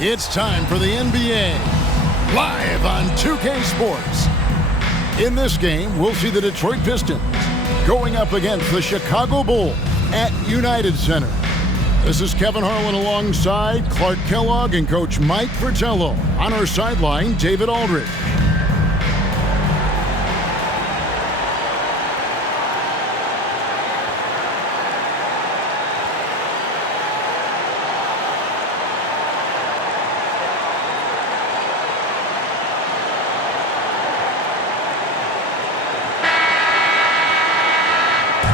It's time for the NBA, live on 2K Sports. In this game, we'll see the Detroit Pistons going up against the Chicago Bulls at United Center. This is Kevin Harlan alongside Clark Kellogg and Coach Mike Fratello. On our sideline, David Aldridge.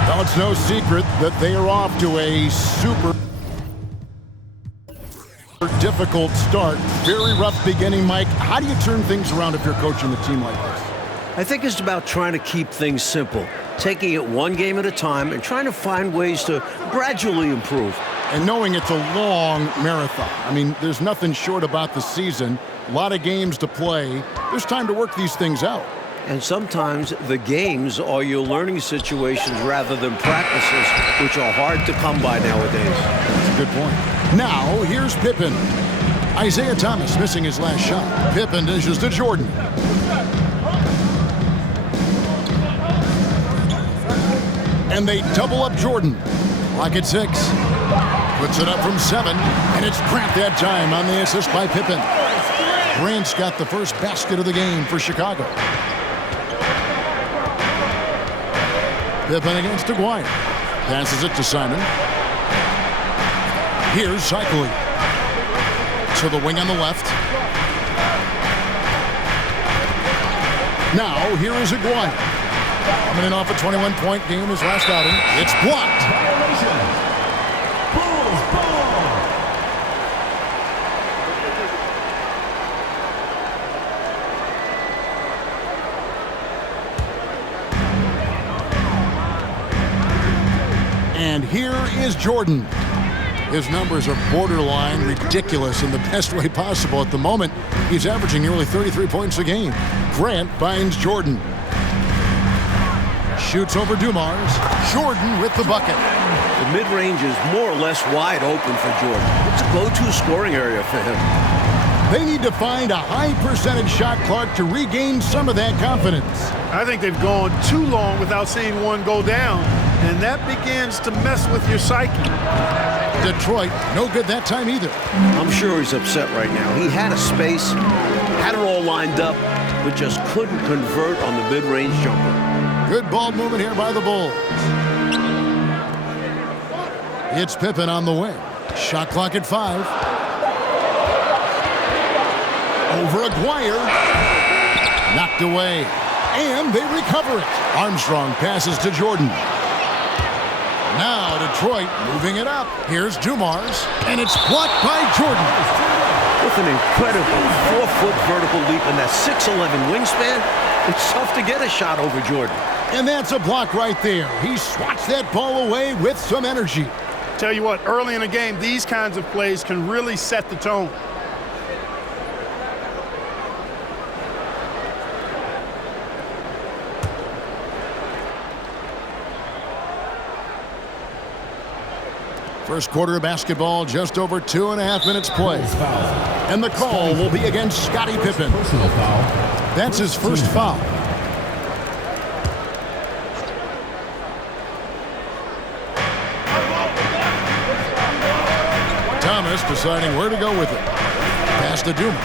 Well, it's no secret that they are off to a super difficult start. Very rough beginning, Mike. How do you turn things around if you're coaching a team like this? I think it's about trying to keep things simple, taking it one game at a time and trying to find ways to gradually improve. And knowing it's a long marathon. I mean, there's nothing short about the season. A lot of games to play. There's time to work these things out. And sometimes the games are your learning situations rather than practices, which are hard to come by nowadays. That's a good point. Now, here's Pippen. Isaiah Thomas missing his last shot. Pippen dishes to Jordan. And they double up Jordan. Clock at 6. Puts it up from 7. And it's Grant that time on the assist by Pippen. Grant's got the first basket of the game for Chicago. Pippen against Aguirre. Passes it to Simon. Here's Cycling. To the wing on the left. Now, here is Aguirre. Coming in off a 21-point game his last outing. It's blocked. Bulls ball. And here is Jordan. His numbers are borderline ridiculous in the best way possible at the moment. He's averaging nearly 33 points a game. Grant finds Jordan. Shoots over Dumars. Jordan with the bucket. The mid-range is more or less wide open for Jordan. It's a go-to scoring area for him. They need to find a high percentage shot, Clark, to regain some of that confidence. I think they've gone too long without seeing one go down, and that begins to mess with your psyche. Detroit, no good that time either. I'm sure he's upset right now. He had a space, had it all lined up, but just couldn't convert on the mid-range jumper. Good ball movement here by the Bulls. It's Pippen on the wing. Shot clock at 5. Over Aguirre. Knocked away. And they recover it. Armstrong passes to Jordan. Now Detroit moving it up. Here's Dumars. And it's blocked by Jordan. With an incredible 4-foot vertical leap and that 6'11" wingspan, it's tough to get a shot over Jordan. And that's a block right there. He swats that ball away with some energy. Tell you what, early in the game, these kinds of plays can really set the tone. First quarter of basketball, just over 2.5 minutes play. And the call will be against Scottie Pippen. Personal foul. That's his first foul. Thomas deciding where to go with it. Pass to Dumars.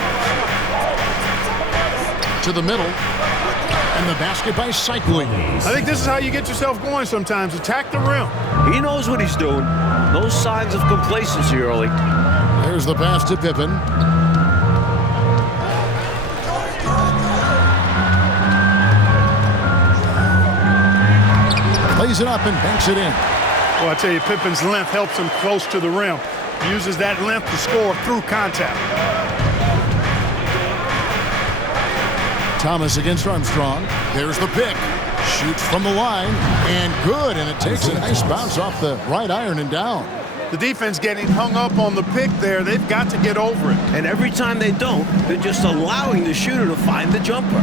To the middle. And the basket by Cycling. I think this is how you get yourself going sometimes. Attack the rim. He knows what he's doing. No signs of complacency early. There's the pass to Pippen. Plays it up and banks it in. Well, I tell you, Pippen's length helps him close to the rim. Uses that length to score through contact. Thomas against Armstrong. There's the pick. Shoots from the line. And good. And it takes a nice bounce off the right iron and down. The defense getting hung up on the pick there. They've got to get over it. And every time they don't, they're just allowing the shooter to find the jumper.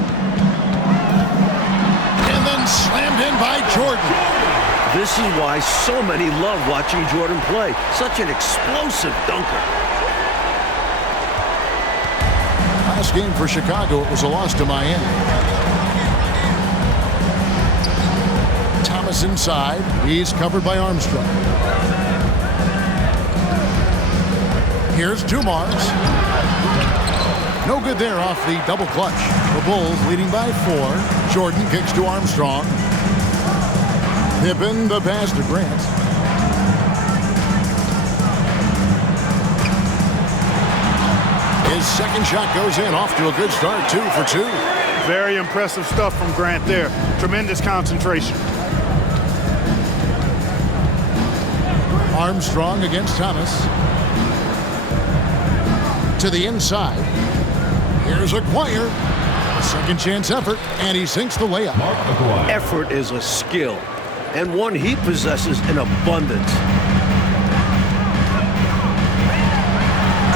And then slammed in by Jordan. This is why so many love watching Jordan play. Such an explosive dunker. Last game for Chicago, it was a loss to Miami. Thomas inside. He's covered by Armstrong. Here's Dumars. No good there off the double clutch. The Bulls leading by 4. Jordan kicks to Armstrong. Pippen the pass to Grant. His second shot goes in, off to a good start, 2 for 2. Very impressive stuff from Grant there. Tremendous concentration. Armstrong against Thomas. To the inside. Here's Aguirre. A second chance effort, and he sinks the layup. Effort is a skill, and one he possesses in abundance.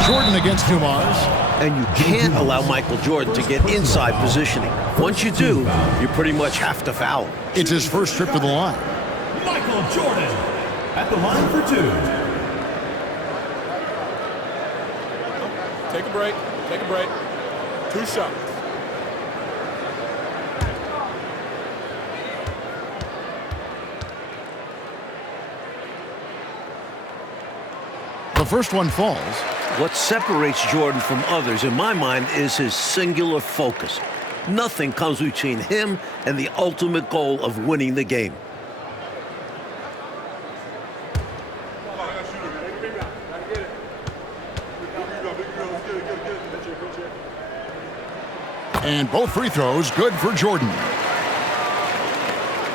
Jordan against Dumars. And you can't allow Michael Jordan to get inside positioning. Once you do, you pretty much have to foul. It's his first trip to the line. Michael Jordan at the line for 2. Take a break. Take a break. 2 shots. The first one falls. What separates Jordan from others, in my mind, is his singular focus. Nothing comes between him and the ultimate goal of winning the game. And both free throws good for Jordan.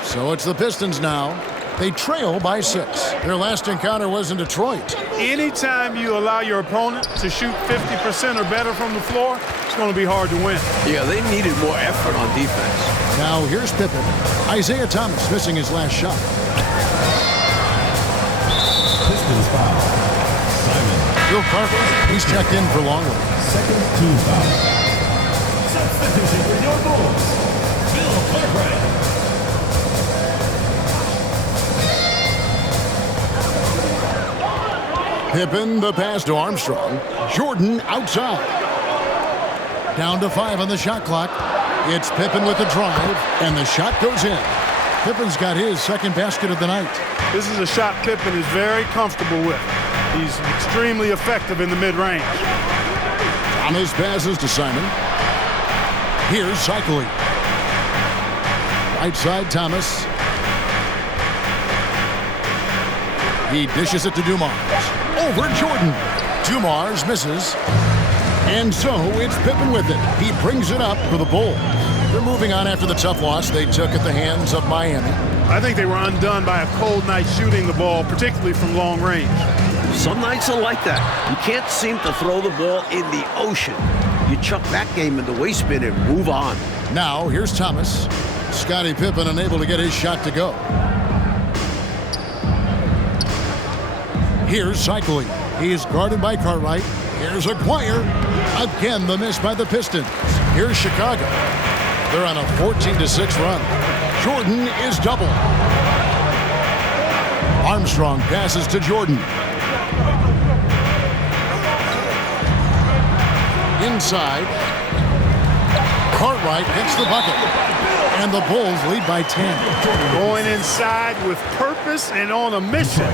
So it's the Pistons now. They trail by 6. Their last encounter was in Detroit. Anytime you allow your opponent to shoot 50% or better from the floor, it's going to be hard to win. Yeah, they needed more effort on defense. Now here's Pippen. Isaiah Thomas missing his last shot. Pistons foul. Simon. Bill Carter, he's checked in for Longley. Second team foul. Substitution for your Bulls. Bill Cartwright. Pippen the pass to Armstrong. Jordan outside. Down to 5 on the shot clock. It's Pippen with the drive, and the shot goes in. Pippen's got his second basket of the night. This is a shot Pippen is very comfortable with. He's extremely effective in the mid-range. Thomas passes to Simon. Here's Cycling. Right side Thomas. He dishes it to Dumars. Over Jordan. Dumars misses. And so it's Pippen with it. He brings it up for the Bulls. They're moving on after the tough loss they took at the hands of Miami. I think they were undone by a cold night shooting the ball, particularly from long range. Some nights are like that. You can't seem to throw the ball in the ocean. You chuck that game in the waste bin and move on. Now here's Thomas. Scottie Pippen unable to get his shot to go. Here's Cycling. He's guarded by Cartwright. Here's Aguirre. Again, the miss by the Pistons. Here's Chicago. They're on a 14-6 run. Jordan is double. Armstrong passes to Jordan. Inside. Cartwright hits the bucket. And the Bulls lead by 10. Going inside with purpose and on a mission,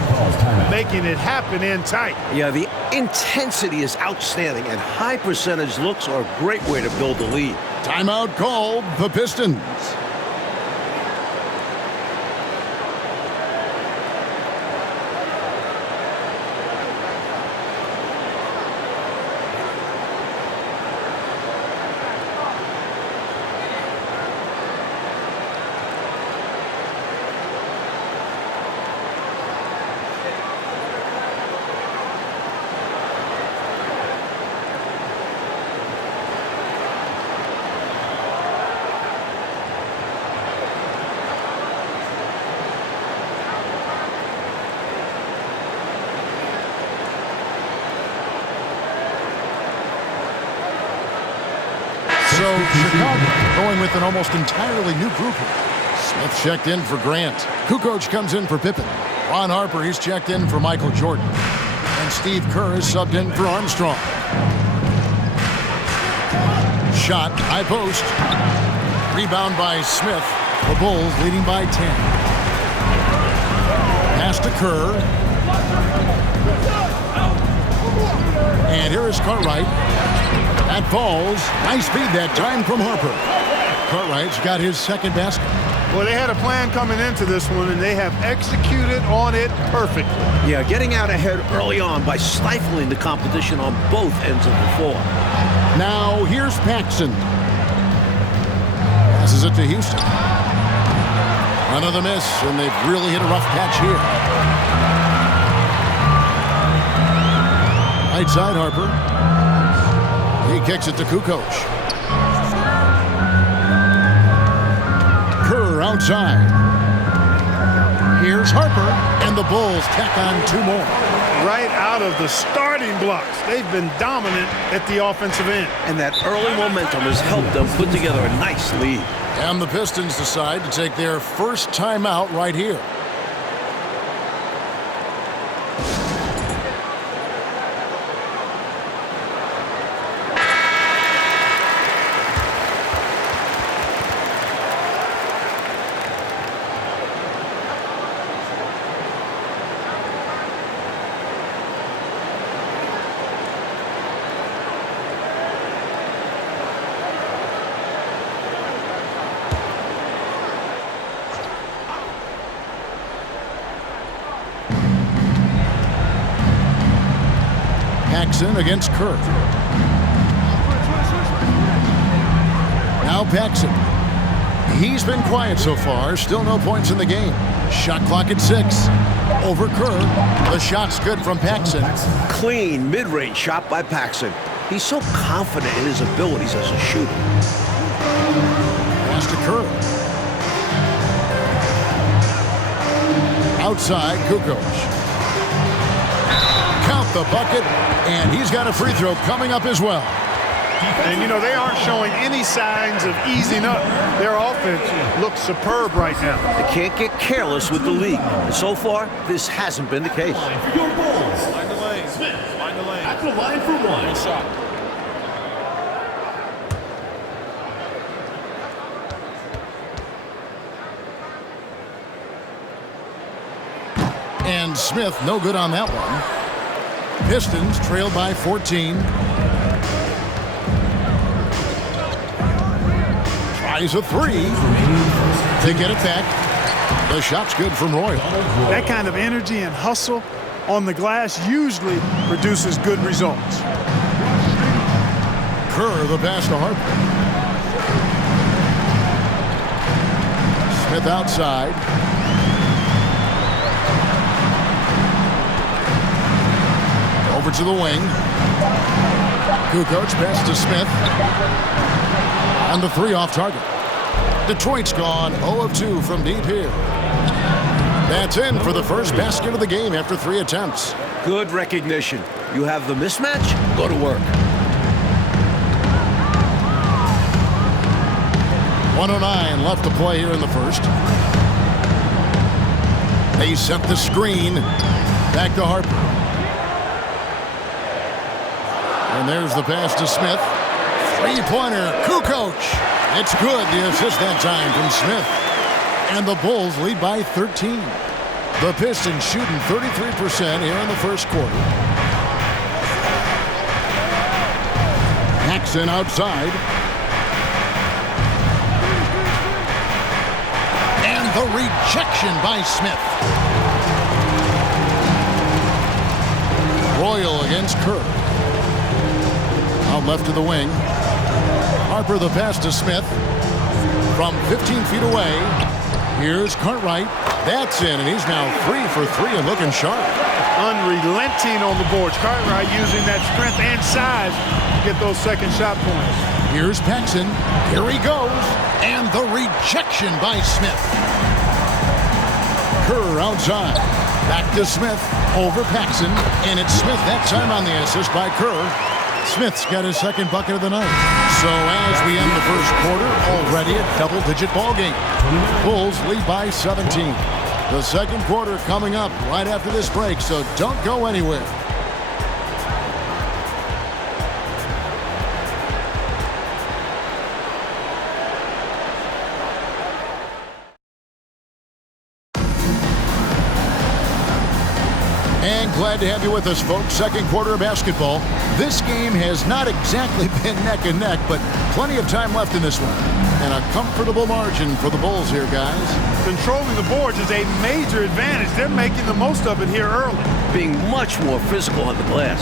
making it happen in tight. Yeah, the intensity is outstanding, and high percentage looks are a great way to build the lead. Timeout called, the Pistons. So Chicago going with an almost entirely new group here. Smith checked in for Grant. Kukoc comes in for Pippen. Ron Harper, he's checked in for Michael Jordan. And Steve Kerr is subbed in for Armstrong. shot, high post. Rebound by Smith. The Bulls leading by 10. Pass to Kerr. And here is Cartwright. That falls. Nice feed that time from Harper. Cartwright's got his second basket. Well, they had a plan coming into this one, and they have executed on it perfectly. Yeah, getting out ahead early on by stifling the competition on both ends of the floor. Now here's Paxson. Passes it to Houston. Another miss, and they've really hit a rough patch here. Right side, Harper. He kicks it to Kukoc. Kerr outside. Here's Harper, and the Bulls tack on 2 more. Right out of the starting blocks. They've been dominant at the offensive end. And that early momentum has helped them put together a nice lead. And the Pistons decide to take their first timeout right here. Paxson against Kerr. Now Paxson. He's been quiet so far. Still no points in the game. Shot clock at 6. Over Kerr. The shot's good from Paxson. Clean mid-range shot by Paxson. He's so confident in his abilities as a shooter. Pass to Kerr. Outside, Kukoc. Count the bucket, and he's got a free throw coming up as well. And, you know, they aren't showing any signs of easing up. Their offense looks superb right now. They can't get careless with the league. And so far, this hasn't been the case. Line for your Bulls. Find the lane. Smith. Find the lane. At the line for 1. Nice shot. And Smith, no good on that one. Pistons trailed by 14. Tries a 3. They get it back. The shot's good from Royal. That kind of energy and hustle on the glass usually produces good results. Kerr, the pass to Harper. Smith outside. Over to the wing. Kukoc pass to Smith. And the 3 off target. Detroit's gone 0 of 2 from deep here. That's in for the first basket of the game after 3 attempts. Good recognition. You have the mismatch, go to work. 1:09 left to play here in the first. They set the screen. Back to Harper. And there's the pass to Smith. 3-pointer, Kukoc. It's good, the assist that time from Smith. And the Bulls lead by 13. The Pistons shooting 33% here in the first quarter. Paxson outside. And the rejection by Smith. Royal against Kerr. Out left to the wing. Harper the pass to Smith. From 15 feet away. Here's Cartwright. That's in, and he's now 3 for 3 and looking sharp. Unrelenting on the boards. Cartwright using that strength and size to get those second shot points. Here's Paxson. Here he goes. And the rejection by Smith. Kerr outside. Back to Smith. Over Paxson. And it's Smith that time on the assist by Kerr. Smith's got his second bucket of the night. So as we end the first quarter, already a double-digit ball game. Bulls lead by 17. The second quarter coming up right after this break, so don't go anywhere. Glad to have you with us, folks. Second quarter of basketball. This game has not exactly been neck and neck, but plenty of time left in this one. And a comfortable margin for the Bulls here, guys. Controlling the boards is a major advantage. They're making the most of it here early. Being much more physical on the glass.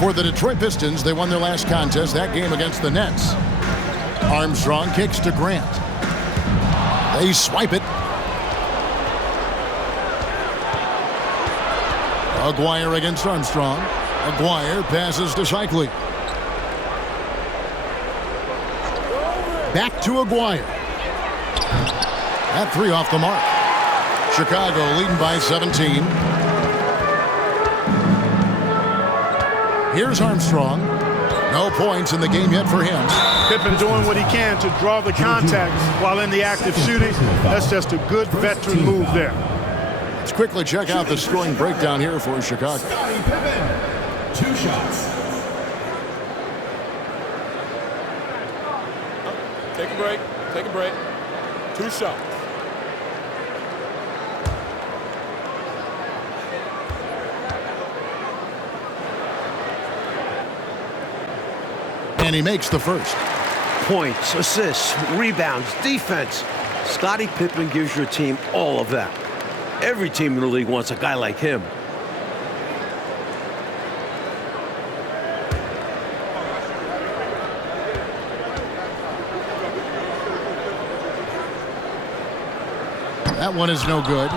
For the Detroit Pistons, they won their last contest, that game against the Nets. Armstrong kicks to Grant. They swipe it. Aguirre against Armstrong. Aguirre passes to Shikely. Back to Aguirre. That three off the mark. Chicago leading by 17. Here's Armstrong. No points in the game yet for him. Pippen doing what he can to draw the contact while in the act of shooting. That's just a good veteran move there. Let's quickly check out the scoring breakdown here for Chicago. Scottie Pippen, 2 shots. Take a break. Take a break. 2 shots. And he makes the first. Points, assists, rebounds, defense. Scottie Pippen gives your team all of that. Every team in the league wants a guy like him. That one is no good.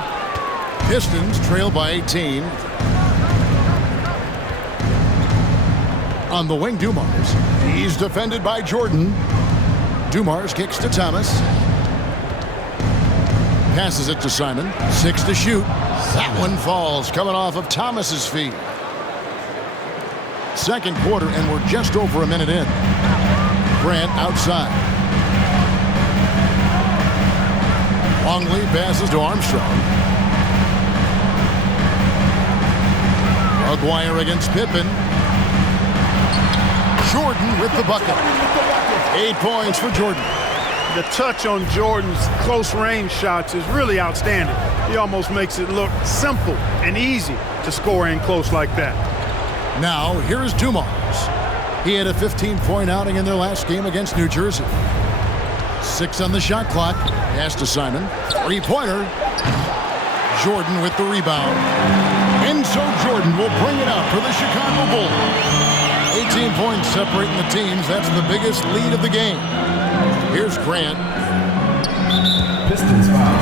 Pistons trail by 18. On the wing, Dumars. He's defended by Jordan. Dumars kicks to Thomas. Passes it to Simon. 6 to shoot. That one falls, coming off of Thomas's feet. Second quarter, and we're just over a minute in. Grant outside. Longley passes to Armstrong. Aguirre against Pippen. Jordan with the bucket. 8 points for Jordan. The touch on Jordan's close range shots is really outstanding. He almost makes it look simple and easy to score in close like that. Now, here's Dumars. He had a 15-point outing in their last game against New Jersey. 6 on the shot clock. Pass to Simon. 3-pointer. Jordan with the rebound. And so Jordan will bring it up for the Chicago Bulls. 18 points separating the teams. That's the biggest lead of the game. Here's Grant. Pistons foul.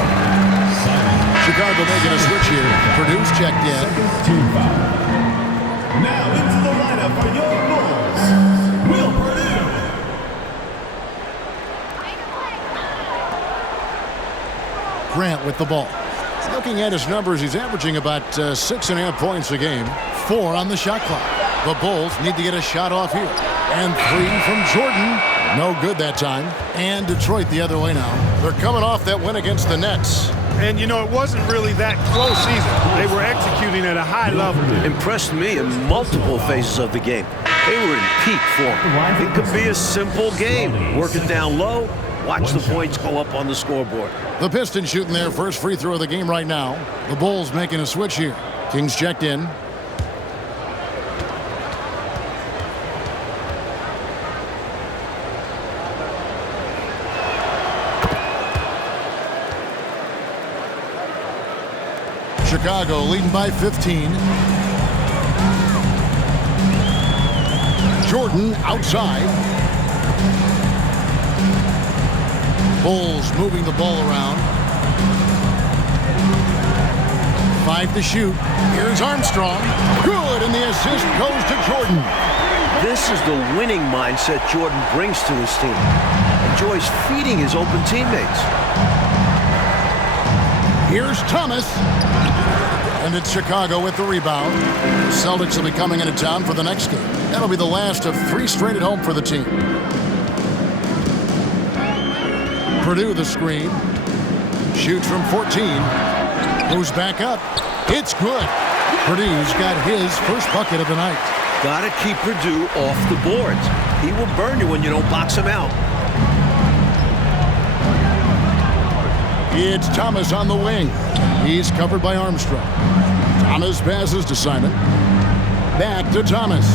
Chicago making a switch here. Purdue's checked in. Second team foul. Now into the lineup for your Bulls, Will Purdue. Grant with the ball. Looking at his numbers, he's averaging about 6.5 points a game. 4 on the shot clock. The Bulls need to get a shot off here. And 3 from Jordan. No good that time. And Detroit the other way now. They're coming off that win against the Nets. And, you know, it wasn't really that close either. They were executing at a high level. Impressed me in multiple phases of the game. They were in peak form. It could be a simple game. Work it down low, watch the points go up on the scoreboard. The Pistons shooting their first free throw of the game right now. The Bulls making a switch here. Kings checked in. Chicago leading by 15. Jordan outside. Bulls moving the ball around. 5 to shoot. Here's Armstrong. Good, and the assist goes to Jordan. This is the winning mindset Jordan brings to his team. Enjoys feeding his open teammates. Here's Thomas. And it's Chicago with the rebound. Celtics will be coming into town for the next game. That'll be the last of 3 straight at home for the team. Purdue the screen. Shoots from 14. Goes back up. It's good. Purdue's got his first bucket of the night. Gotta keep Purdue off the boards. He will burn you when you don't box him out. It's Thomas on the wing. He's covered by Armstrong. Thomas passes to Simon. Back to Thomas.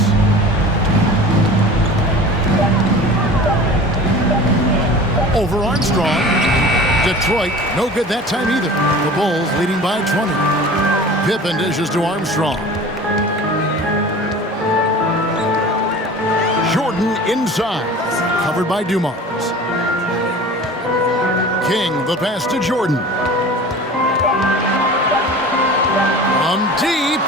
Over Armstrong. Detroit, no good that time either. The Bulls leading by 20. Pippen dishes to Armstrong. Jordan inside, covered by Dumars. King, the pass to Jordan. From deep.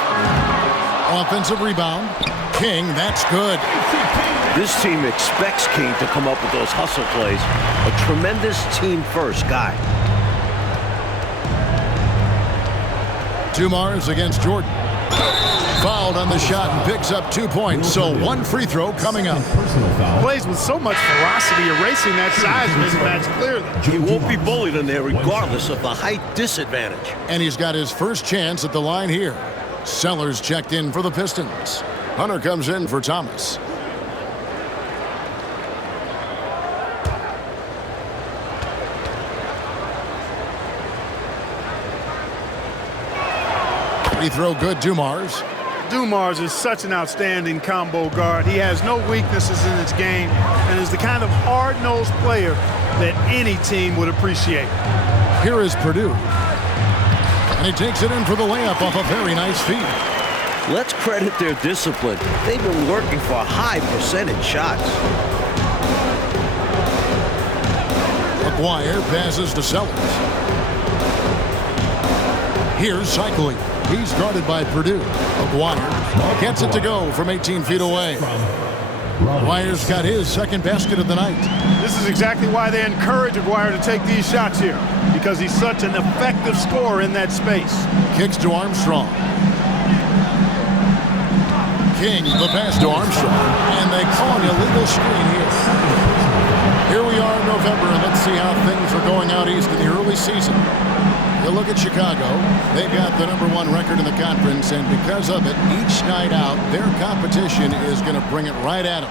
Offensive rebound. King, that's good. This team expects King to come up with those hustle plays. A tremendous team-first guy. Dumars against Jordan. Fouled on the shot and picks up 2 points. So one free throw coming up. Plays with so much ferocity, erasing that size mismatch clearly. He won't be bullied in there regardless of the height disadvantage. And he's got his first chance at the line here. Sellers checked in for the Pistons. Hunter comes in for Thomas. Free throw good, Dumars. Dumars is such an outstanding combo guard. He has no weaknesses in his game and is the kind of hard-nosed player that any team would appreciate. Here is Purdue. And he takes it in for the layup off a very nice feed. Let's credit their discipline. They've been working for high percentage shots. McGuire passes to Sellers. Here's Cycling. He's guarded by Purdue. McGuire gets it to go from 18 feet away. McGuire's got his second basket of the night. This is exactly why they encourage McGuire to take these shots here, because he's such an effective scorer in that space. Kicks to Armstrong. King, the pass to Armstrong. And they call an illegal screen here. Here we are in November, and let's see how things are going out east in the early season. You look at Chicago, they've got the #1 record in the conference, and because of it, each night out, their competition is going to bring it right at them.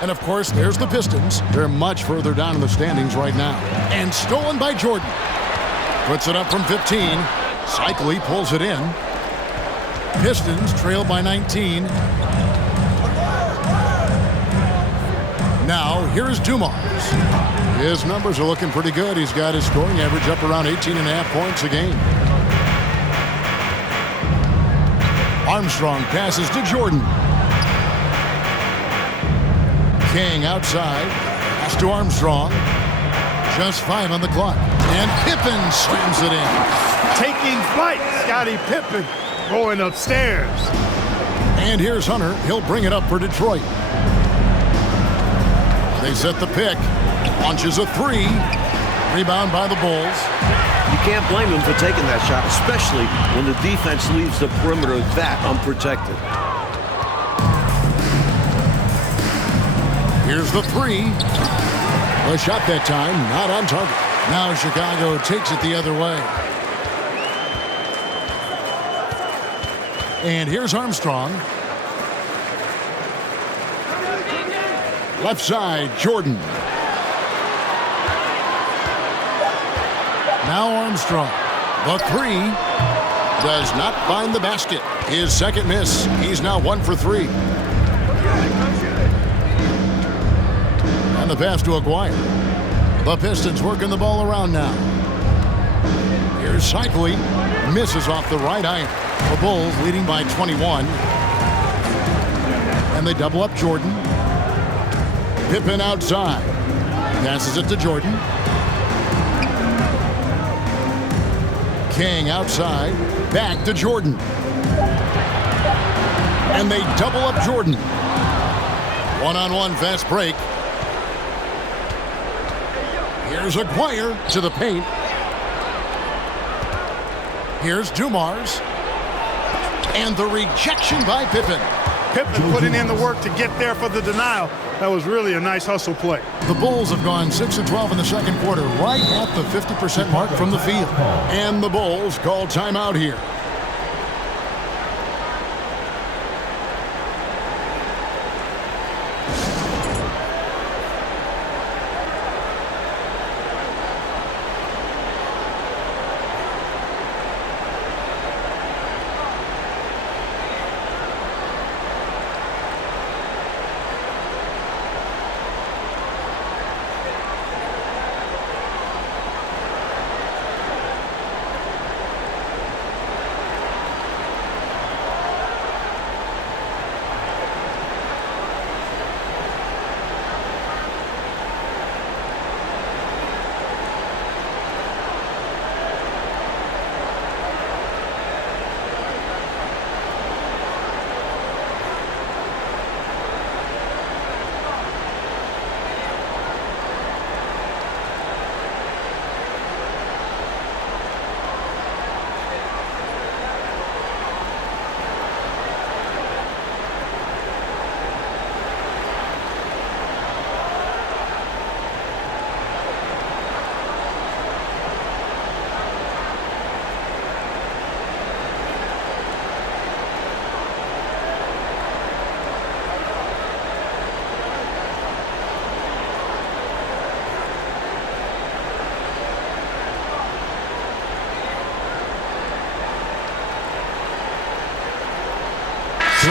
And of course, there's the Pistons. They're much further down in the standings right now. And stolen by Jordan. Puts it up from 15. Cycling pulls it in. Pistons trail by 19. Now, here's Dumars. His numbers are looking pretty good. He's got his scoring average up around 18.5 points a game. Armstrong passes to Jordan. King outside. Pass to Armstrong. Just 5 on the clock. And Pippen slams it in. Taking flight, Scottie Pippen going upstairs. And here's Hunter. He'll bring it up for Detroit. They set the pick. Launches a 3. Rebound by the Bulls. You can't blame him for taking that shot, especially when the defense leaves the perimeter that unprotected. Here's the 3. A shot that time, not on target. Now Chicago takes it the other way. And here's Armstrong. Left side, Jordan. Now Armstrong. The 3 does not find the basket. His second miss. He's now 1 for 3. And the pass to Aguirre. The Pistons working the ball around now. Here's Cycling. Misses off the right iron. The Bulls leading by 21. And they double up Jordan. Pippen outside. Passes it to Jordan. King outside. Back to Jordan. And they double up Jordan. One-on-one fast break. Here's Aguirre to the paint. Here's Dumars. And the rejection by Pippen. Pippen putting in the work to get there for the denial. That was really a nice hustle play. The Bulls have gone 6 of 12 in the second quarter, right at the 50% mark from the field. And the Bulls call timeout here.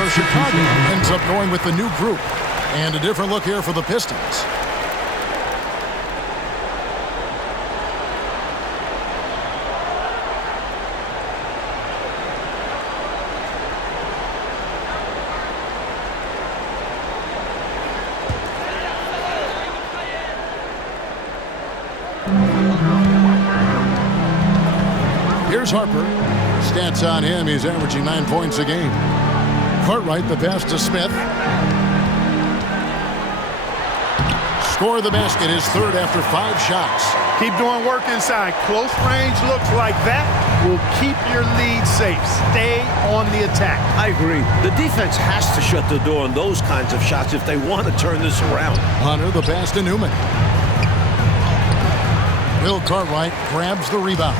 So Chicago ends up going with the new group. And a different look here for the Pistons. Here's Harper. Stats on him, he's averaging 9 points a game. Cartwright, the pass to Smith. Score the basket, his third after 5 shots. Keep doing work inside. Close range looks like that will keep your lead safe. Stay on the attack. I agree. The defense has to shut the door on those kinds of shots if they want to turn this around. Hunter, the pass to Newman. Bill Cartwright grabs the rebound.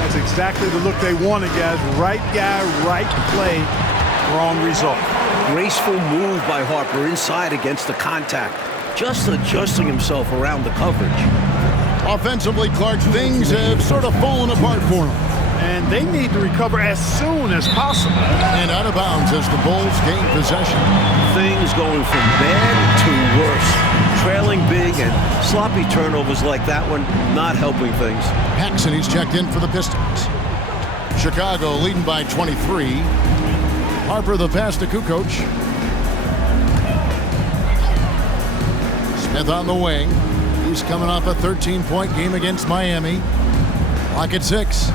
That's exactly the look they wanted, guys. Right guy, right play, wrong result. Graceful move by Harper inside against the contact. Just adjusting himself around the coverage. Offensively, Clark, things have sort of fallen apart for him. And they need to recover as soon as possible. And out of bounds as the Bulls gain possession. Things going from bad to worse. Trailing big and sloppy turnovers like that one, not helping things. Paxson, he's checked in for the Pistons. Chicago leading by 23. Harper, the pass to Kukoc. Smith on the wing. He's coming off a 13-point game against Miami. Clock at 6.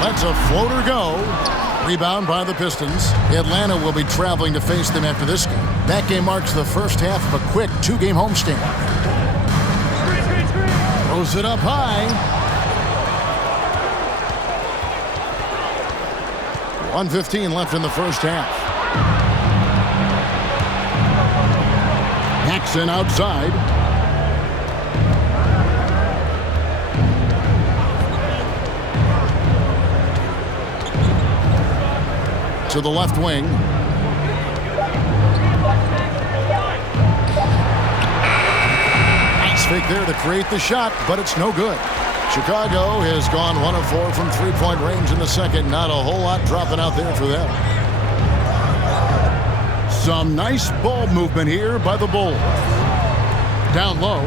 Lets a floater go. Rebound by the Pistons. Atlanta will be traveling to face them after this game. That game marks the first half of a quick 2-game homestand. Throws it up high. 1:15 left in the first half. Paxson outside. To the left wing. Nice fake there to create the shot, but it's no good. Chicago has gone 1 of 4 from 3-point range in the second. Not a whole lot dropping out there for them. Some nice ball movement here by the Bulls. Down low.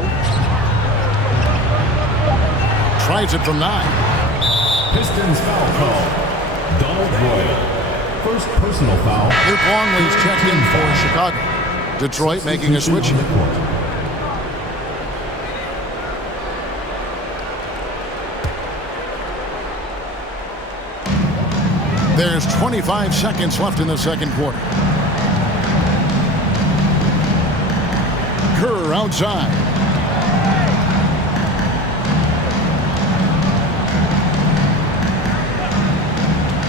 Tries it from 9. Pistons foul call. Donald Royal. First personal foul. Luke Longley's checked in for Chicago. Detroit making a switch. There's 25 seconds left in the second quarter. Kerr outside.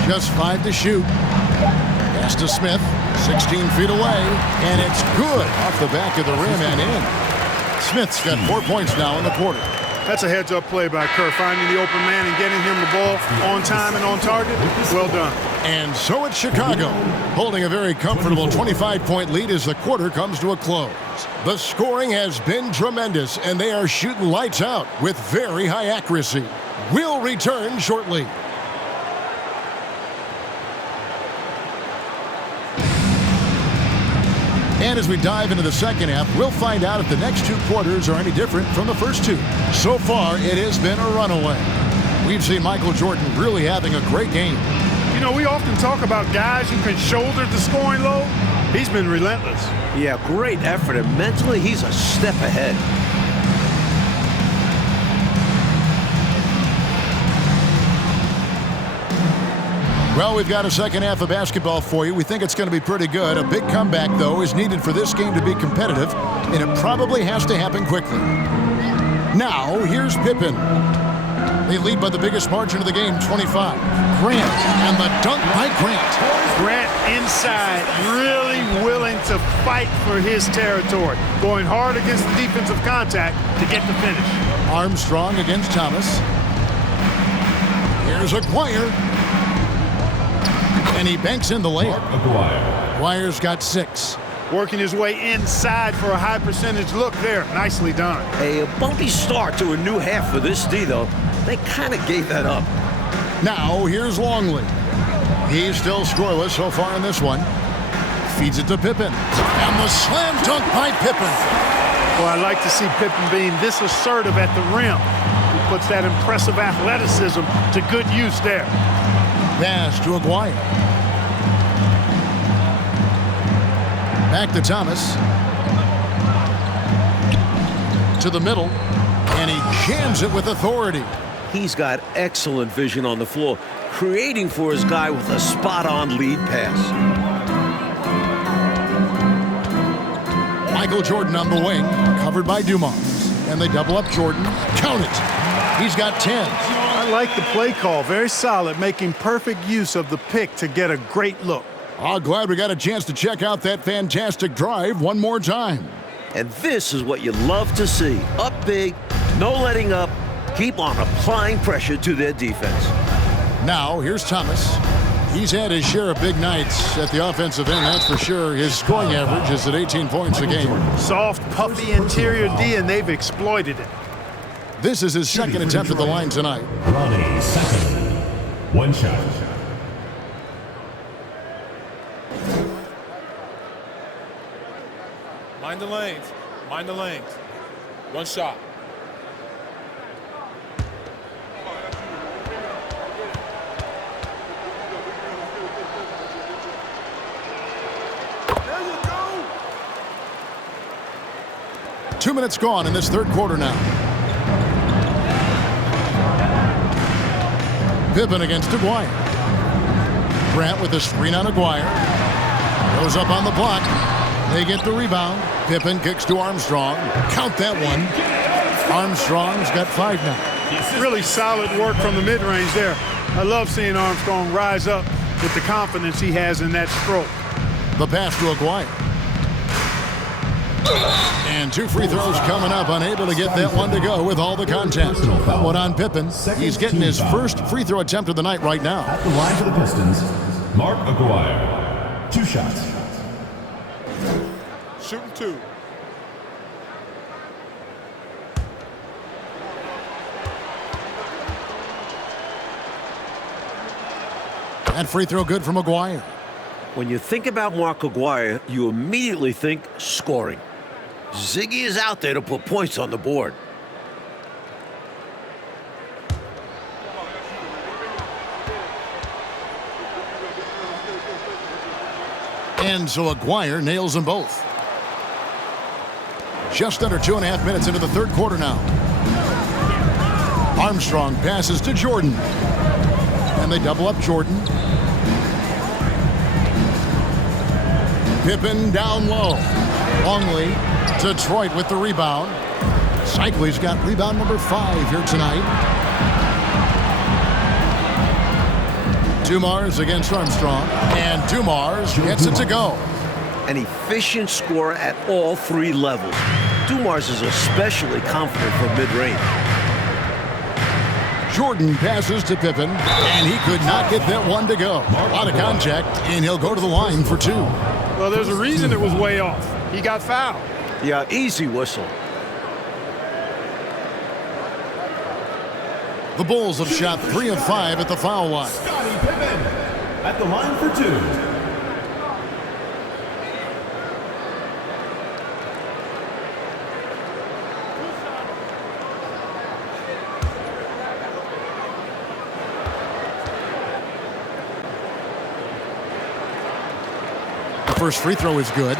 Just 5 to shoot. Pass to Smith, 16 feet away, and it's good off the back of the rim and in. Smith's got 4 points now in the quarter. That's a heads-up play by Kerr, finding the open man and getting him the ball on time and on target. Well done. And so it's Chicago, holding a very comfortable 25-point lead as the quarter comes to a close. The scoring has been tremendous, and they are shooting lights out with very high accuracy. We'll return shortly. And as we dive into the second half, we'll find out if the next 2 quarters are any different from the first 2. So far, it has been a runaway. We've seen Michael Jordan really having a great game. You know, we often talk about guys who can shoulder the scoring load. He's been relentless. Yeah, great effort, and mentally he's a step ahead. Well, we've got a second half of basketball for you. We think it's going to be pretty good. A big comeback, though, is needed for this game to be competitive, and it probably has to happen quickly. Now, here's Pippen. They lead by the biggest margin of the game, 25. Grant, and the dunk by Grant. Grant inside, really willing to fight for his territory. Going hard against the defensive contact to get the finish. Armstrong against Thomas. Here's Aguirre. And he banks in the layup. Aguirre's got 6. Working his way inside for a high percentage look there. Nicely done. A bumpy start to a new half for this D, though. They kind of gave that up. Now, here's Longley. He's still scoreless so far in this one. Feeds it to Pippen. And the slam dunk by Pippen. Well, I like to see Pippen being this assertive at the rim. He puts that impressive athleticism to good use there. Pass to Aguirre. Back to Thomas. To the middle. And he jams it with authority. He's got excellent vision on the floor, creating for his guy with a spot-on lead pass. Michael Jordan on the wing, covered by Dumars. And they double up Jordan. Count it. He's got 10. I like the play call. Very solid, making perfect use of the pick to get a great look. Oh, glad we got a chance to check out that fantastic drive one more time. And this is what you love to see. Up big, no letting up, keep on applying pressure to their defense. Now, here's Thomas. He's had his share of big nights at the offensive end, that's for sure. His scoring average is at 18 points a game. Soft, puffy interior D, and they've exploited it. This is his second attempt at the line tonight. Ronnie, second. One shot. Mind the lanes. Mind the lanes. One shot. There you go. 2 minutes gone in this third quarter now. Pippen against Aguirre. Grant with a screen on Aguirre. Goes up on the block. They get the rebound. Pippen kicks to Armstrong. Count that one. Armstrong's got 5 now. Really solid work from the mid-range there. I love seeing Armstrong rise up with the confidence he has in that stroke. The pass to Aguirre. And 2 free throws coming up. Unable to get that one to go with all the contact. One on Pippen. He's getting his first free throw attempt of the night right now. At the line for the Pistons, Mark Aguirre. 2 shots. Shooting 2. That free throw good from Aguirre. When you think about Mark Aguirre, you immediately think scoring. Ziggy is out there to put points on the board. And so Aguirre nails them both. Just under 2.5 minutes into the third quarter now. Armstrong passes to Jordan. And they double up Jordan. Pippen down low. Longley, Detroit with the rebound. Cycley's got rebound number 5 here tonight. Dumars against Armstrong. And Dumars gets it to go. An efficient scorer at all 3 levels. Dumars is especially confident from mid-range. Jordan passes to Pippen, and he could not get that one to go. A lot of contact, and he'll go to the line for 2. Well, there's a reason it was way off. He got fouled. Yeah, easy whistle. The Bulls have shot 3 of 5 at the foul line. Scottie Pippen. At the line for 2. First free throw is good.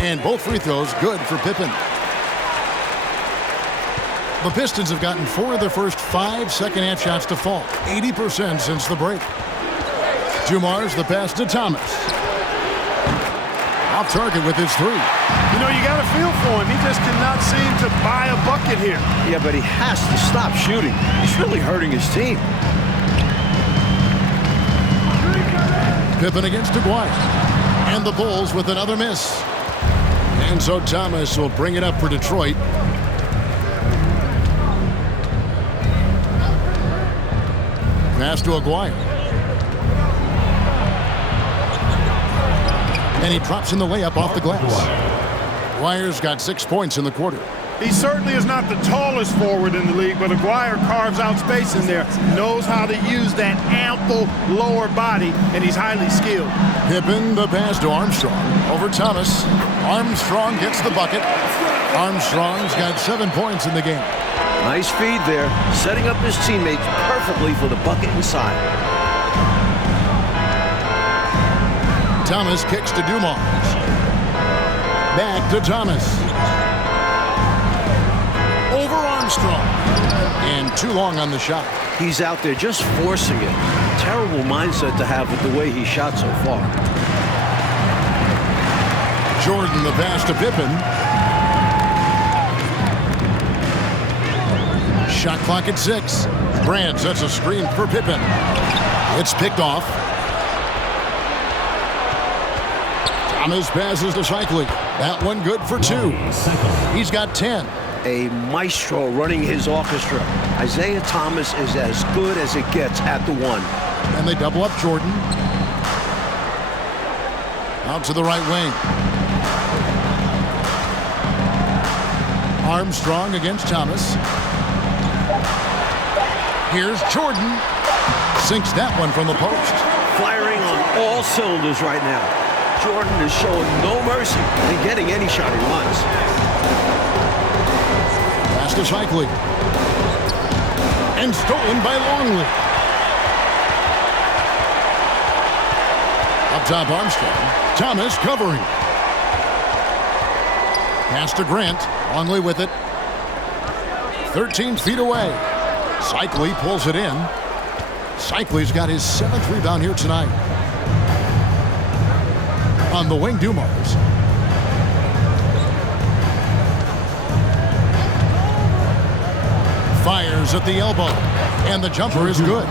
And both free throws good for Pippen. The Pistons have gotten 4 of their first 5 second-half shots to fall. 80% since the break. Dumars the pass to Thomas. Off target with his 3. You know, you got a feel for him. He just cannot seem to buy a bucket here. Yeah, but he has to stop shooting. He's really hurting his team. Pippen against Aguirre. And the Bulls with another miss. And so Thomas will bring it up for Detroit. Pass to Aguirre. And he drops in the layup off the glass. Aguirre's got 6 points in the quarter. He certainly is not the tallest forward in the league, but Aguirre carves out space in there, knows how to use that ample lower body, and he's highly skilled. Pippen, the pass to Armstrong. Over Thomas. Armstrong gets the bucket. Armstrong's got 7 points in the game. Nice feed there, setting up his teammates perfectly for the bucket inside. Thomas kicks to Dumars. Back to Thomas. Over Armstrong. And too long on the shot. He's out there just forcing it. Terrible mindset to have with the way he shot so far. Jordan the pass to Pippen. Shot clock at 6. Grant sets a screen for Pippen. It's picked off. Thomas passes to Shikely. That one good for 2. He's got 10. A maestro running his orchestra. Isaiah Thomas is as good as it gets at the 1. And they double up Jordan. Out to the right wing. Armstrong against Thomas. Here's Jordan. Sinks that one from the post. Firing on all cylinders right now. Jordan is showing no mercy in getting any shot he wants. Pass to Shikely. And stolen by Longley. Up top Armstrong. Thomas covering. Pass to Grant. Longley with it. 13 feet away. Shikely pulls it in. Shikely's got his 7th rebound here tonight. On the wing, Dumars. Fires at the elbow. And the jumper is good.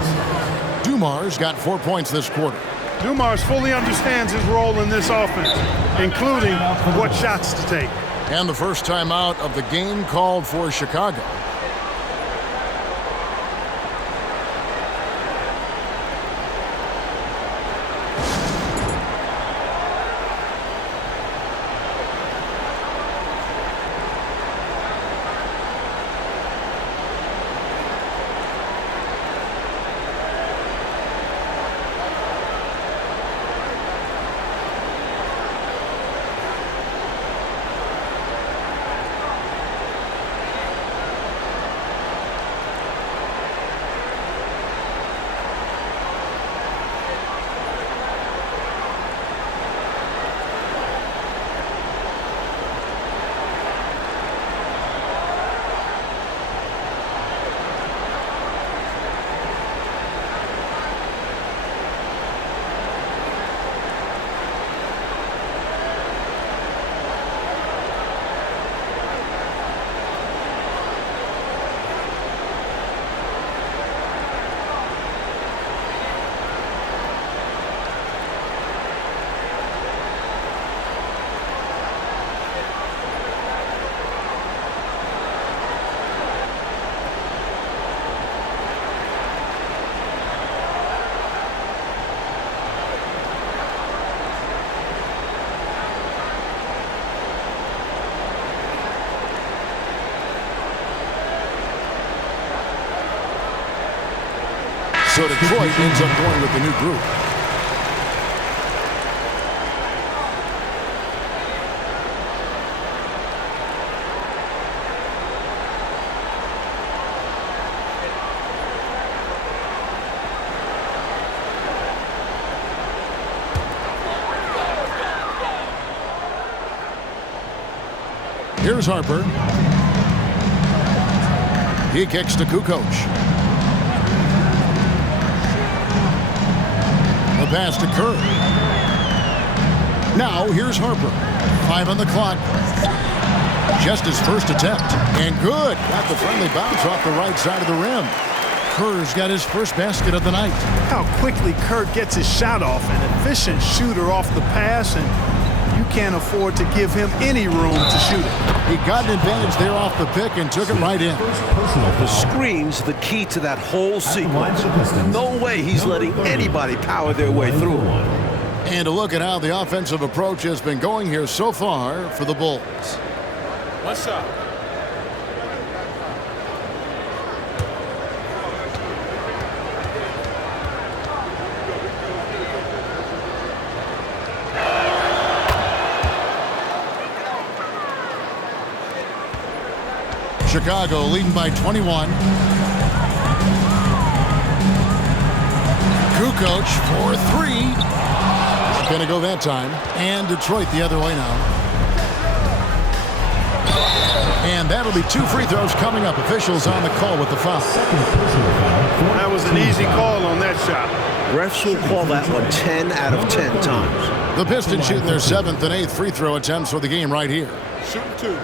Dumars got 4 points this quarter. Dumars fully understands his role in this offense, including what shots to take. And the first timeout of the game called for Chicago. So Detroit ends up going with the new group. Here's Harper. He kicks to Kukoc. The pass to Kerr. Now here's Harper. 5 on the clock. Just his first attempt. And good. Got the friendly bounce off the right side of the rim. Kerr's got his first basket of the night. How quickly Kerr gets his shot off. An efficient shooter off the pass, and you can't afford to give him any room to shoot it. He got an advantage there off the pick and took it right in. The screen's the key to that whole sequence. No way he's letting anybody power their way through. And a look at how the offensive approach has been going here so far for the Bulls. One shot. Chicago leading by 21. Kukoc for three. Going to go that time. And Detroit the other way now. And that'll be 2 free throws coming up. Officials on the call with the foul. That was an easy call on that shot. Refs will call that one 10 out of 10 times. The Pistons shooting their 7th and 8th free throw attempts for the game right here. Shooting 2.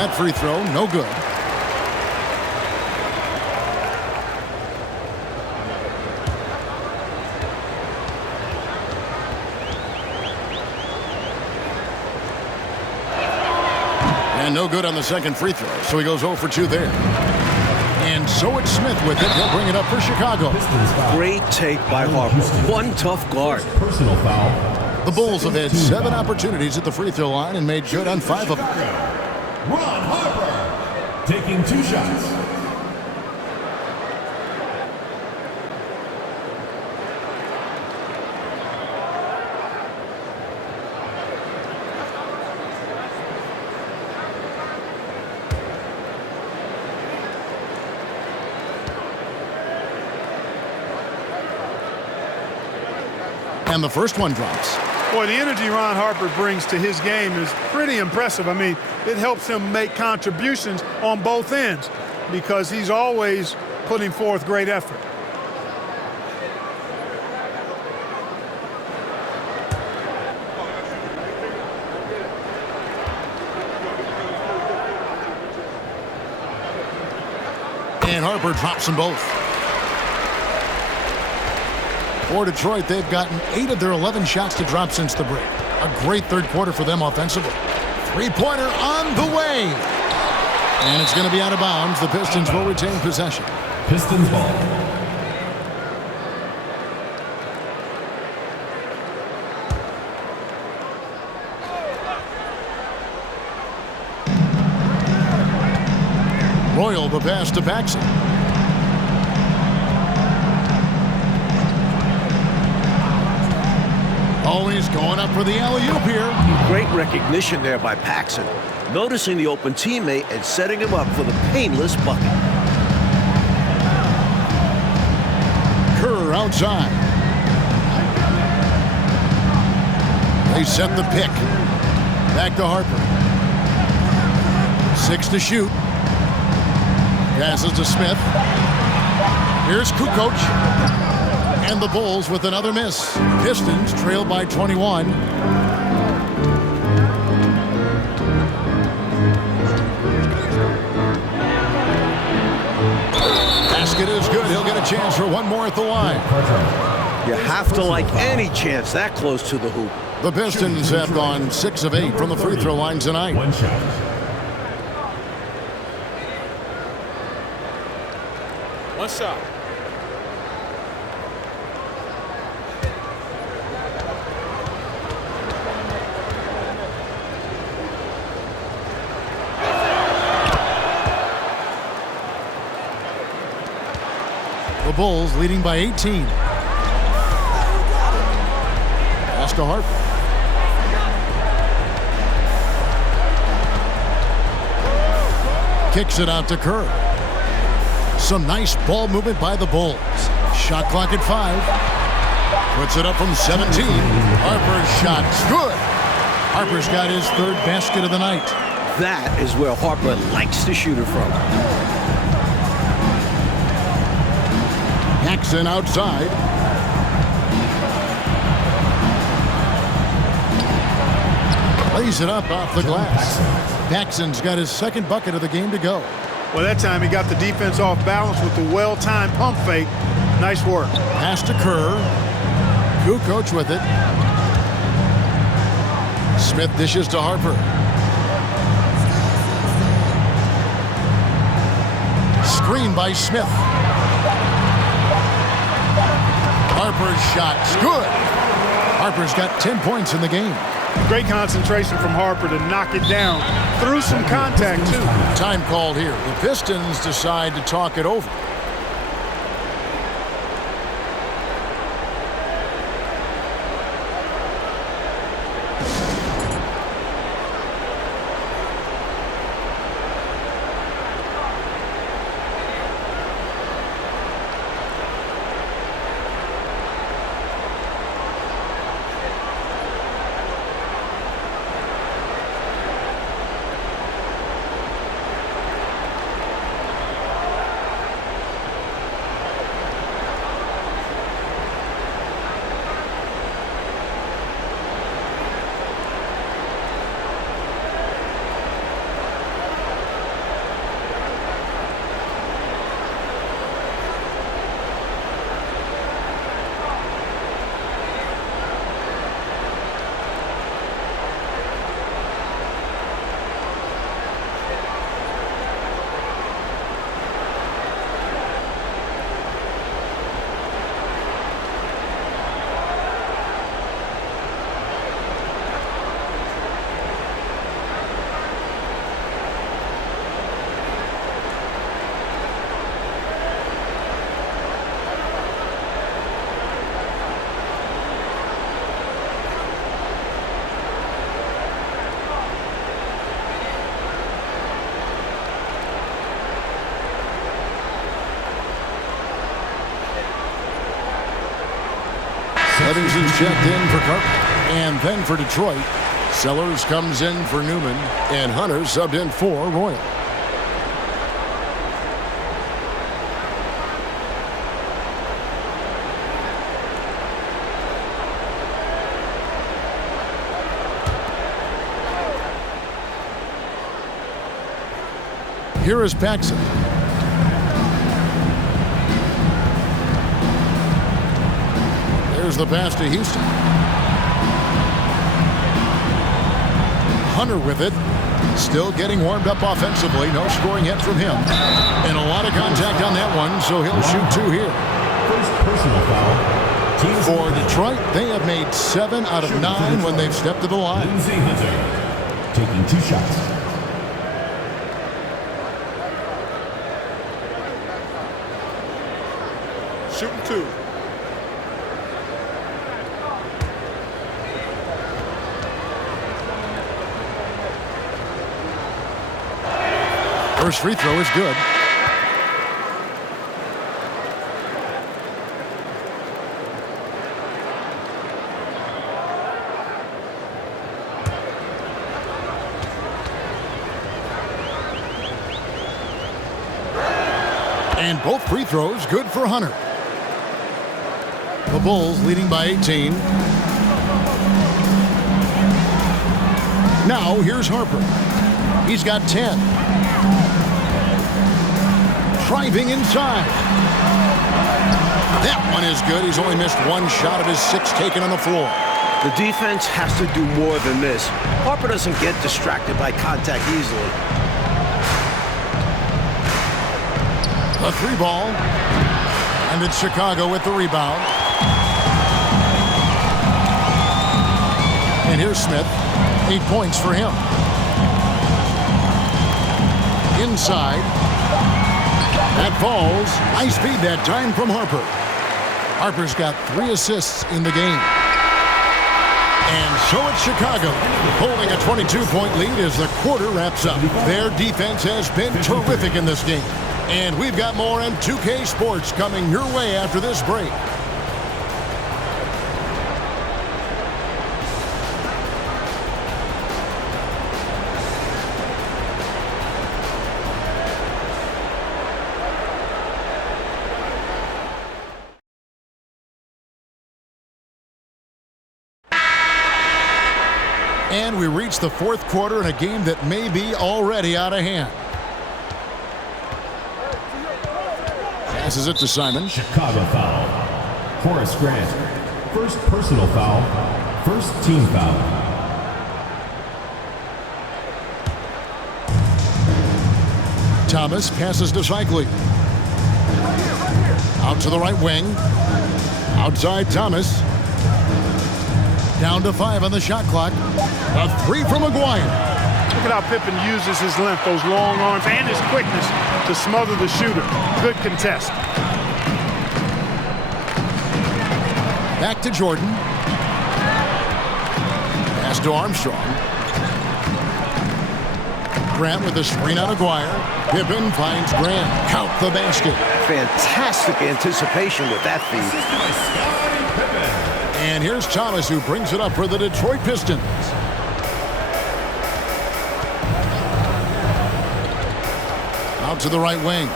That free throw, no good. And no good on the second free throw, so he goes 0 for 2 there. And so it's Smith with it. He'll bring it up for Chicago. Great take by Harper. One tough guard. Personal foul. The Bulls have had 7 opportunities at the free throw line and made good on 5 of them. Ron Harper taking 2 shots. And the first one drops. Boy, the energy Ron Harper brings to his game is pretty impressive. I mean, it helps him make contributions on both ends because he's always putting forth great effort. And Harper drops them both. For Detroit, they've gotten 8 of their 11 shots to drop since the break. A great third quarter for them offensively. Three-pointer on the way. And it's going to be out of bounds. The Pistons will retain possession. Pistons ball. Royal the pass to Paxson. Always going up for the alley-oop here. Great recognition there by Paxson. Noticing the open teammate and setting him up for the painless bucket. Kerr outside. They set the pick. Back to Harper. 6 to shoot. Passes to Smith. Here's Kukoc. And the Bulls with another miss. Pistons trail by 21. Basket is good. He'll get a chance for one more at the line. You have to like any chance that close to the hoop. The Pistons have gone 6 of 8 from the free throw line tonight. 1 shot. One shot. The Bulls leading by 18. Pass to Harper. Kicks it out to Kerr. Some nice ball movement by the Bulls. Shot clock at 5. Puts it up from 17. Harper's shot's good. Harper's got his 3rd basket of the night. That is where Harper likes to shoot it from. Paxson outside. Lays it up off the glass. Paxson's got his 2nd bucket of the game to go. Well, that time he got the defense off balance with the well-timed pump fake. Nice work. Pass to Kerr. Kukoc with it. Smith dishes to Harper. Screen by Smith. Harper's shot's good. Harper's got 10 points in the game. Great concentration from Harper to knock it down through some contact, too. Time called here. The Pistons decide to talk it over. Evanson's checked in for Carter. And then for Detroit, Sellers comes in for Newman. And Hunter subbed in for Royal. Here is Paxson. There's the pass to Houston. Hunter with it. Still getting warmed up offensively. No scoring yet from him. And a lot of contact on that one, so he'll shoot two here. First personal foul. For Detroit, they have made 7 out of 9 when they've stepped to the line. Lindsey Hunter taking 2 shots. Shooting 2. First free throw is good. And both free throws good for Hunter. The Bulls leading by 18. Now here's Harper. He's got 10. Driving inside. That one is good. He's only missed 1 shot of his 6 taken on the floor. The defense has to do more than this. Harper doesn't get distracted by contact easily. A 3 ball. And it's Chicago with the rebound. And here's Smith. 8 points for him. Inside. That falls. High speed that time from Harper. Harper's got 3 assists in the game. And so it's Chicago holding a 22-point lead as the quarter wraps up. Their defense has been terrific in this game. And we've got more on 2K Sports coming your way after this break. And we reach the 4th quarter in a game that may be already out of hand. Passes it to Simon. Chicago foul. Horace Grant. First personal foul. First team foul. Thomas passes to Cycli. Out to the right wing. Outside Thomas. Down to 5 on the shot clock. A 3 from Aguirre. Look at how Pippen uses his length, those long arms, and his quickness to smother the shooter. Good contest. Back to Jordan. Pass to Armstrong. Grant with a screen on Aguirre. Pippen finds Grant. Count the basket. Fantastic anticipation with that feed. And here's Thomas, who brings it up for the Detroit Pistons. Out to the right wing.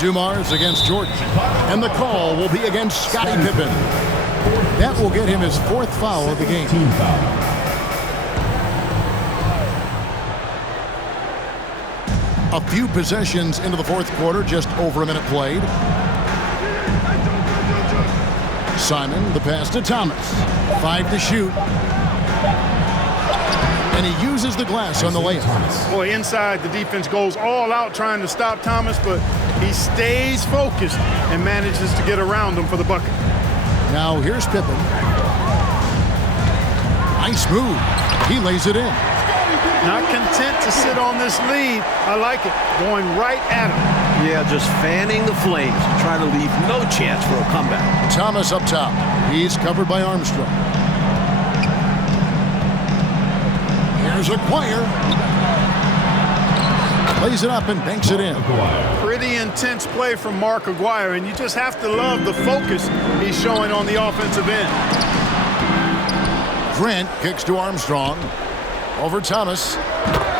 Dumars against Jordan. And the call will be against Scottie Pippen. That will get him his 4th foul of the game. Team foul. A few possessions into the 4th quarter, just over a minute played. Simon, the pass to Thomas. 5 to shoot. And he uses the glass on the layup. Boy, inside, the defense goes all out trying to stop Thomas, but he stays focused and manages to get around him for the bucket. Now here's Pippen. Nice move. He lays it in. Not content to sit on this lead. I like it. Going right at him. Yeah, just fanning the flames, trying to leave no chance for a comeback. Thomas up top. He's covered by Armstrong. Here's Aguirre. Lays it up and banks it in. Pretty intense play from Mark Aguirre, and you just have to love the focus he's showing on the offensive end. Grant kicks to Armstrong. Over Thomas.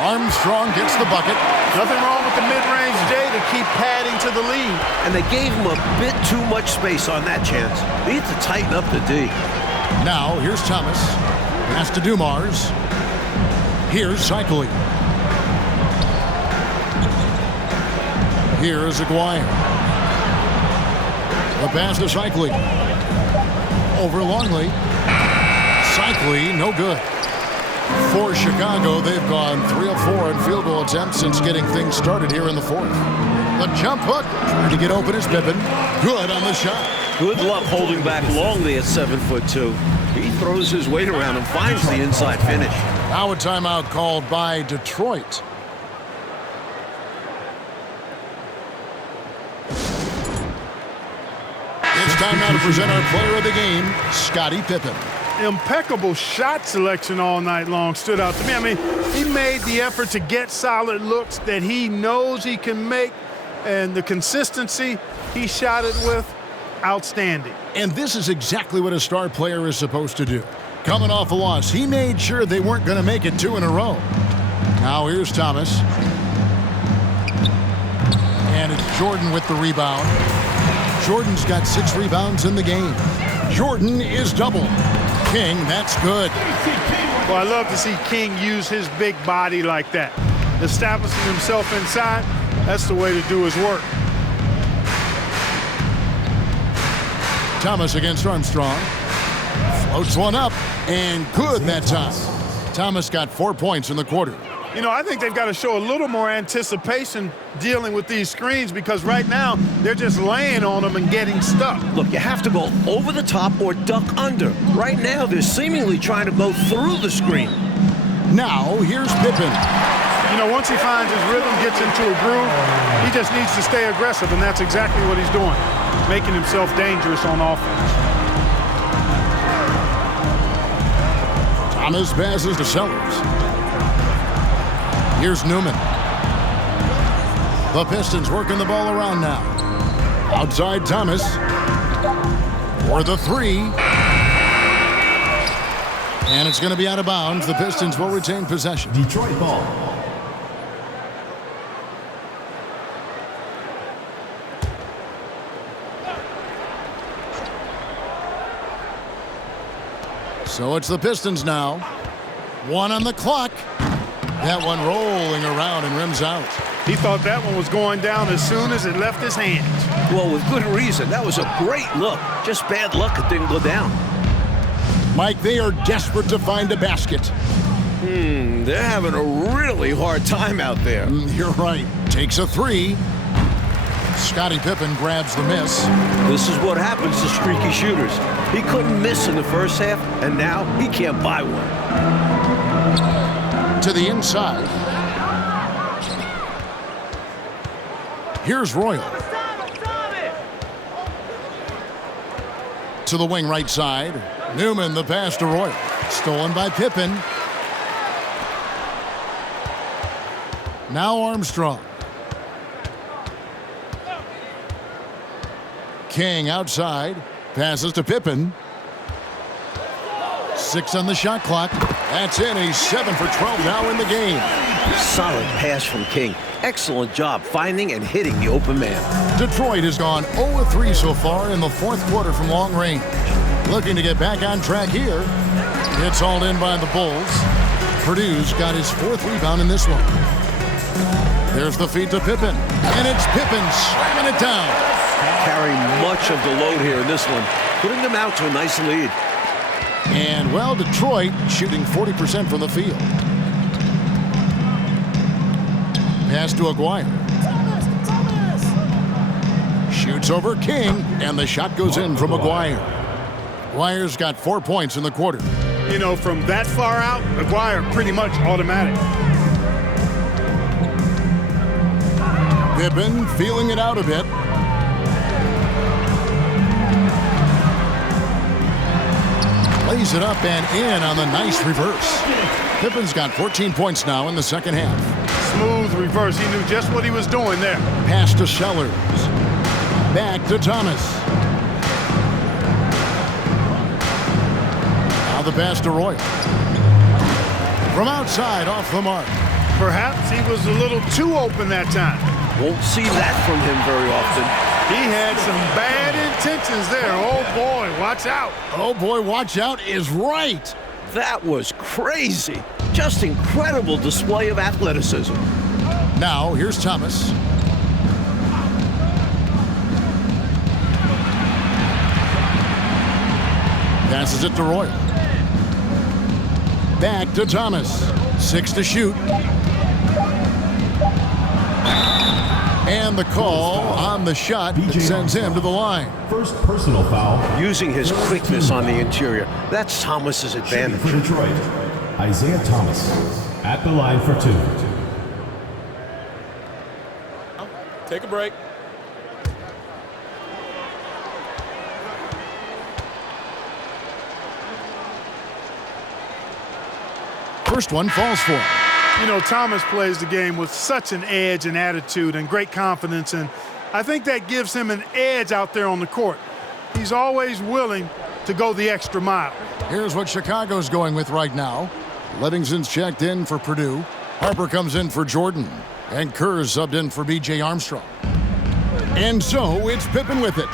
Armstrong gets the bucket. Nothing wrong with the mid-range J to keep padding to the lead. And they gave him a bit too much space on that chance. They need to tighten up the D. Now here's Thomas. Pass to Dumars. Here's Cycli. Here's Aguirre. The pass to Cycli. Over Longley. Cycli, no good. For Chicago, they've gone 3 of 4 in field goal attempts since getting things started here in the 4th. The jump hook, trying to get open is Pippen. Good on the shot. Good luck holding back Longley at 7'2". He throws his weight around and finds the inside finish. Now a timeout called by Detroit. It's time now to present our player of the game, Scottie Pippen. Impeccable shot selection all night long stood out to me. I mean, he made the effort to get solid looks that he knows he can make, and the consistency he shot it with, outstanding. And this is exactly what a star player is supposed to do. Coming off a loss, he made sure they weren't going to make it 2 in a row. Now here's Thomas. And it's Jordan with the rebound. Jordan's got 6 rebounds in the game. Jordan is double. King, that's good. Well, I love to see King use his big body like that. Establishing himself inside, that's the way to do his work. Thomas against Armstrong. Floats one up, and good that time. Thomas got 4 points in the quarter. You know, I think they've got to show a little more anticipation dealing with these screens, because right now they're just laying on them and getting stuck. Look, you have to go over the top or duck under. Right now, they're seemingly trying to go through the screen. Now, here's Pippen. You know, once he finds his rhythm, gets into a groove, he just needs to stay aggressive, and that's exactly what he's doing, making himself dangerous on offense. Thomas passes to Sellers. Here's Newman. The Pistons working the ball around now. Outside Thomas. For the 3. And it's going to be out of bounds. The Pistons will retain possession. Detroit ball. So it's the Pistons now. 1 on the clock. That one rolling around and rims out. He thought that one was going down as soon as it left his hands. Well, with good reason. That was a great look. Just bad luck it didn't go down. Mike, they are desperate to find a basket. They're having a really hard time out there. You're right. Takes a three. Scottie Pippen grabs the miss. This is what happens to streaky shooters. He couldn't miss in the first half, and now he can't buy one. To the inside. Here's Royal. To the wing right side. Newman, the pass to Royal. Stolen by Pippen. Now Armstrong. King outside. Passes to Pippen. 6 on the shot clock. That's in. He's 7 for 12 now in the game. Solid pass from King. Excellent job finding and hitting the open man. Detroit has gone 0-3 so far in the fourth quarter from long range. Looking to get back on track here. It's hauled in by the Bulls. Purdue's got his 4th rebound in this one. There's the feed to Pippen. And it's Pippen slamming it down. Carrying much of the load here in this one. Putting them out to a nice lead. And, well, Detroit shooting 40% from the field. Pass to Aguirre. Shoots over King, and the shot goes in from Aguirre. Aguirre's got 4 points in the quarter. You know, from that far out, Aguirre pretty much automatic. Pippen feeling it out a bit. Lays it up and in on the nice reverse. Pippen's got 14 points now in the second half. Smooth reverse. He knew just what he was doing there. Pass to Sellers. Back to Thomas. Now the pass to Royal. From outside, off the mark. Perhaps he was a little too open that time. Won't see that from him very often. He had some bad intentions there. Oh, boy, watch out. Oh, boy, watch out is right. That was crazy. Just incredible display of athleticism. Now, here's Thomas. Passes it to Royal. Back to Thomas. 6 to shoot. And the call on the shot that sends him to the line. First personal foul. Using his quickness on the interior. That's Thomas's advantage. For Detroit, Isaiah Thomas at the line for 2. Take a break. First one falls for him. You know, Thomas plays the game with such an edge and attitude and great confidence, and I think that gives him an edge out there on the court. He's always willing to go the extra mile. Here's what Chicago's going with right now. Livingston's checked in for Purdue. Harper comes in for Jordan. And Kerr's subbed in for B.J. Armstrong. And so it's Pippen with it.